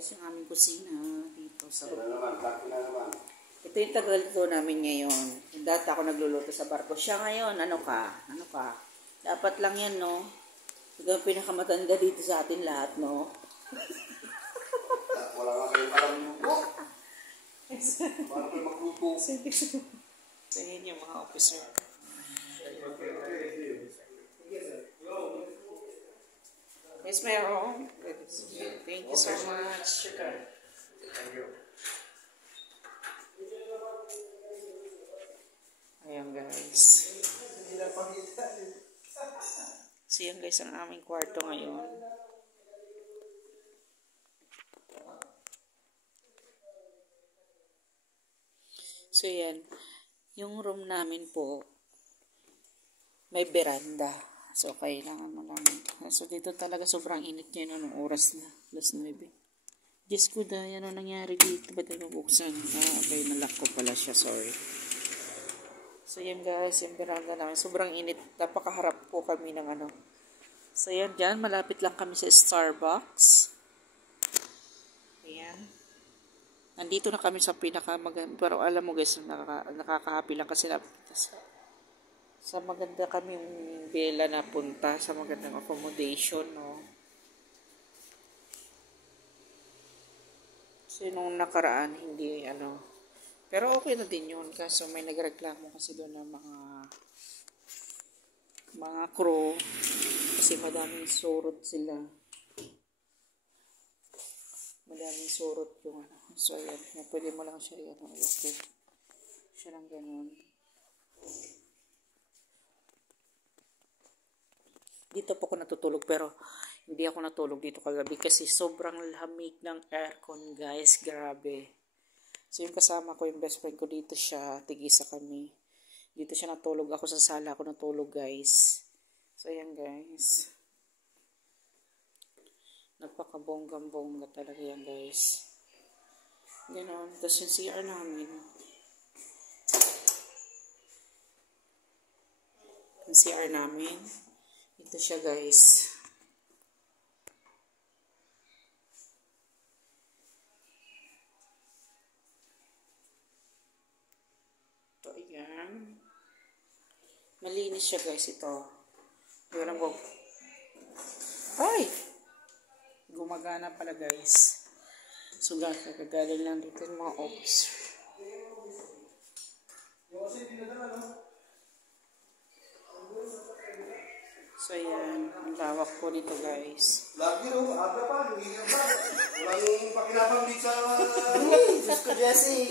guys, yung aming kusina dito sa ito yung tagaluto namin ngayon. Dati ako nagluluto sa barko. Siya ngayon, ano ka? Dapat lang yan, no? Ikaw pinakamatanda dito sa atin lahat, no? Wala nga kayo alam mo. Para kayo magluto. So, yun yung mga officer. Yes, Meron. Thank you so much. Thank you. Ayan guys. So yan guys ang aming kwarto ngayon. So yan. Yung room namin po may veranda. So kailangan mo lang. So dito talaga sobrang init niya anong oras na. Plus 9. Diyos ko dahil ano nangyari dito. Ba't tayo mabuksan? Okay, nalock ko pala siya. Sorry. So yan guys, yung veranda namin. Sobrang init. Napakaharap po kami ng ano. So yan dyan, malapit lang kami sa Starbucks. Ayan. Nandito na kami sa pinakamaganda. Pero alam mo guys, nakaka-happy lang kasi sa maganda kami yung bela na punta. Sa magandang accommodation, no. So nung nakaraan, hindi ano. Pero okay na din yun. Kaso may nagreklamo kasi doon ng mga crew. Kasi madaming surot sila. Madaming surot yung ano. So ayan. Pwede mo lang siya ano. Okay. Siya lang ganun. Dito po ako natutulog. Pero hindi ako natulog dito kagabi. Kasi sobrang lamig ng aircon guys. Grabe. So yung kasama ko, yung best friend ko, dito siya, tigisa kami. Dito siya natulog, ako sa sala ako natulog guys. So yan guys. Nagpakabonggang-bongga talaga yan guys. Ganon. Tapos yung CR namin. Yung CR namin. Ito siya guys. Ayan. Malinis siya guys ito. Pero mo. Ay! Gumagana pala guys. So gagaling lang dito yung mga ops. So ayan. Ang lawak po dito guys. Lagi no, aga pa, lumiyan ba? Walang pakinabang dito sa... Diyos ko Jesse.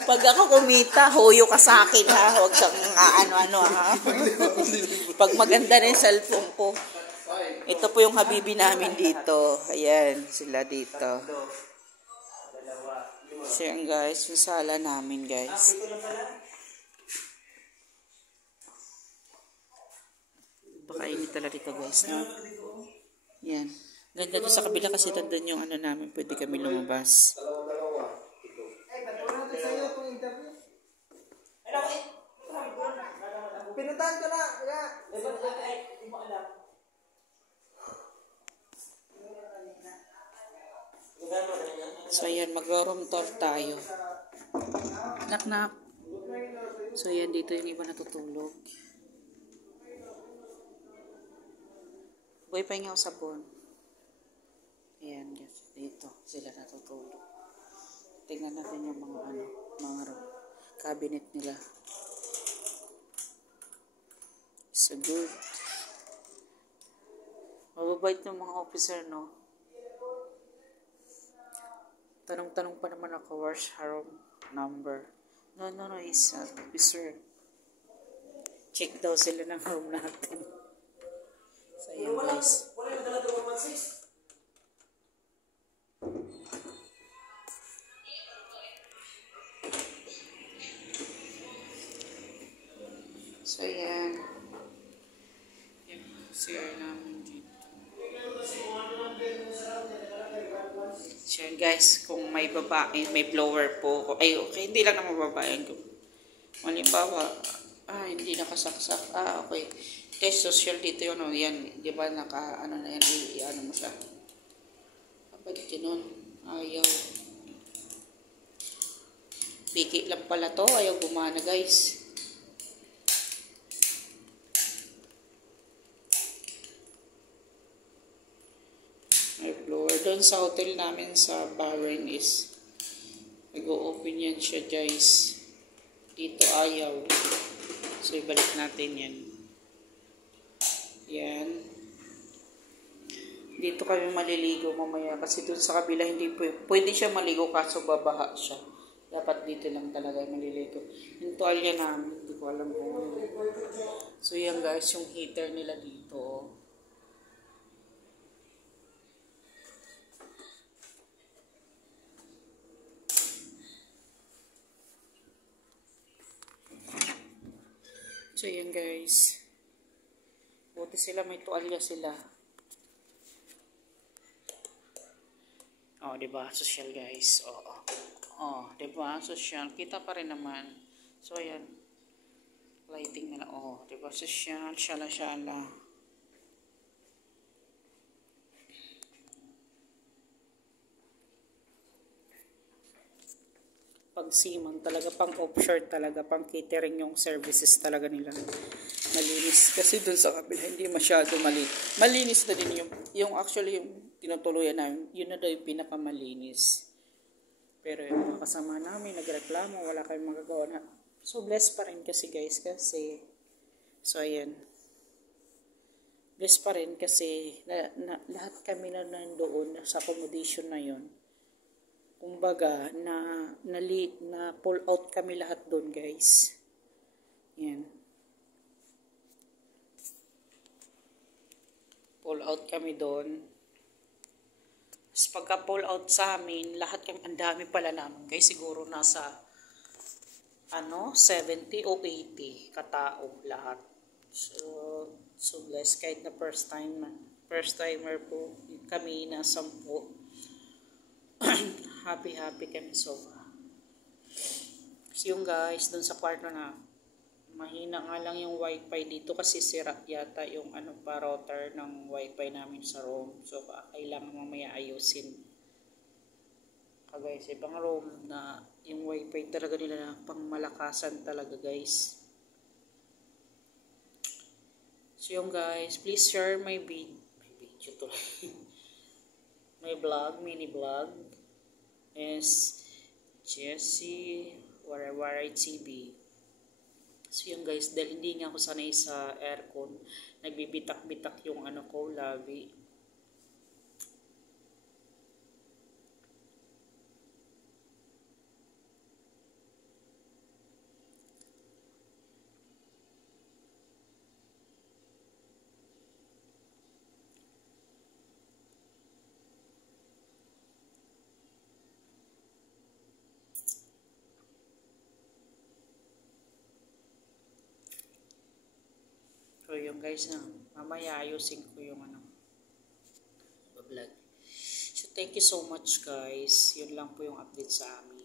Pag ako kumita, huyo ka sa akin ha. Huwag kang ano-ano ha. Pag maganda na yung cellphone ko. Ito po yung habibi namin dito. Ayan, sila dito. So yan guys, yung sala namin guys. Pakainit talaga dito guys. No? Yan. Ganda doon sa kabila kasi tandaan yung ano namin. Pwede kami lumabas. Pinuntahan ko na. So ayan, mag-room tour tayo. Knock. So ayan, dito yung iba natutulog. Boy, pahinga ako sabon. Ayan, dito sila natutulog. Tingnan natin yung mga cabinet nila. So good. Mababait ng mga officer, no? Tanong-tanong pa naman ako, where's her number? No, is officer. Check daw sila ng room natin. So, ayan guys. Wala yung dala 216. So, ayan. CR namin dito. So, guys, kung may babae, may blower po. Ay, okay, hindi lang naman babae. Halimbawa, hindi nakasaksak. Okay. Test social dito yun. Yan, di ba, ano na yan, ano mo siya. nun. Ayaw. Piki lang pala to. Ayaw gumana guys. May blower. Doon sa hotel namin sa Bahrain is nag-o-open yan siya guys. Dito ayaw. So ibalik natin yan. Yan. Dito kami maliligo mamaya kasi dun sa kabila hindi pwede siya maligo kaso babaha siya. Dapat dito lang talaga maliligo. Yung tuwalya namin, hindi ko alam kung ano. So yan guys, yung heater nila dito. So yan guys. Buti sila may tuwalya sila. Oh, 'di ba? Social guys. Oh, 'di ba? Social. Kita pa rin naman. So ayan. Lighting nila. Oh, 'di ba? Social, shala-shala. Pag seaman talaga, pang offshore talaga, pang catering yung services talaga nila. Malinis kasi dun sa kabila hindi masyado malinis na din yung actually yung tinutuluyan namin, yun na daw yung pinakamalinis. Pero yung mga kasama namin nagreklamo, wala kayong magagawa na. So blessed pa rin kasi guys kasi so ayan. Blessed pa rin kasi lahat kami na nandoon sa accommodation na yun. Kumbaga na pull out kami lahat doon guys. Yan. Pull out kami doon. Tapos pagka pull out sa amin, lahat kami, ang dami pala namin guys. Siguro nasa 70 o 80 katao lahat. So blessed kahit na first timer po kami na 10. Happy kami sobra. So yung guys, dun sa kwarto na mahina nga lang yung wifi dito kasi sira yata yung router ng wifi namin sa room. So kailangan mamaya ayusin. Kagaya sa ibang room na yung wifi talaga nila na pang malakasan talaga guys. So yung guys, please share my video to my vlog, mini vlog is Jessie Waray TV. So yun guys, dahil hindi nga ako sanay sa aircon, nagbibitak-bitak yung ko, labi. So yung guys na, mamaya ayusin ko yung vlog. So thank you so much guys. Yun lang po yung update sa amin.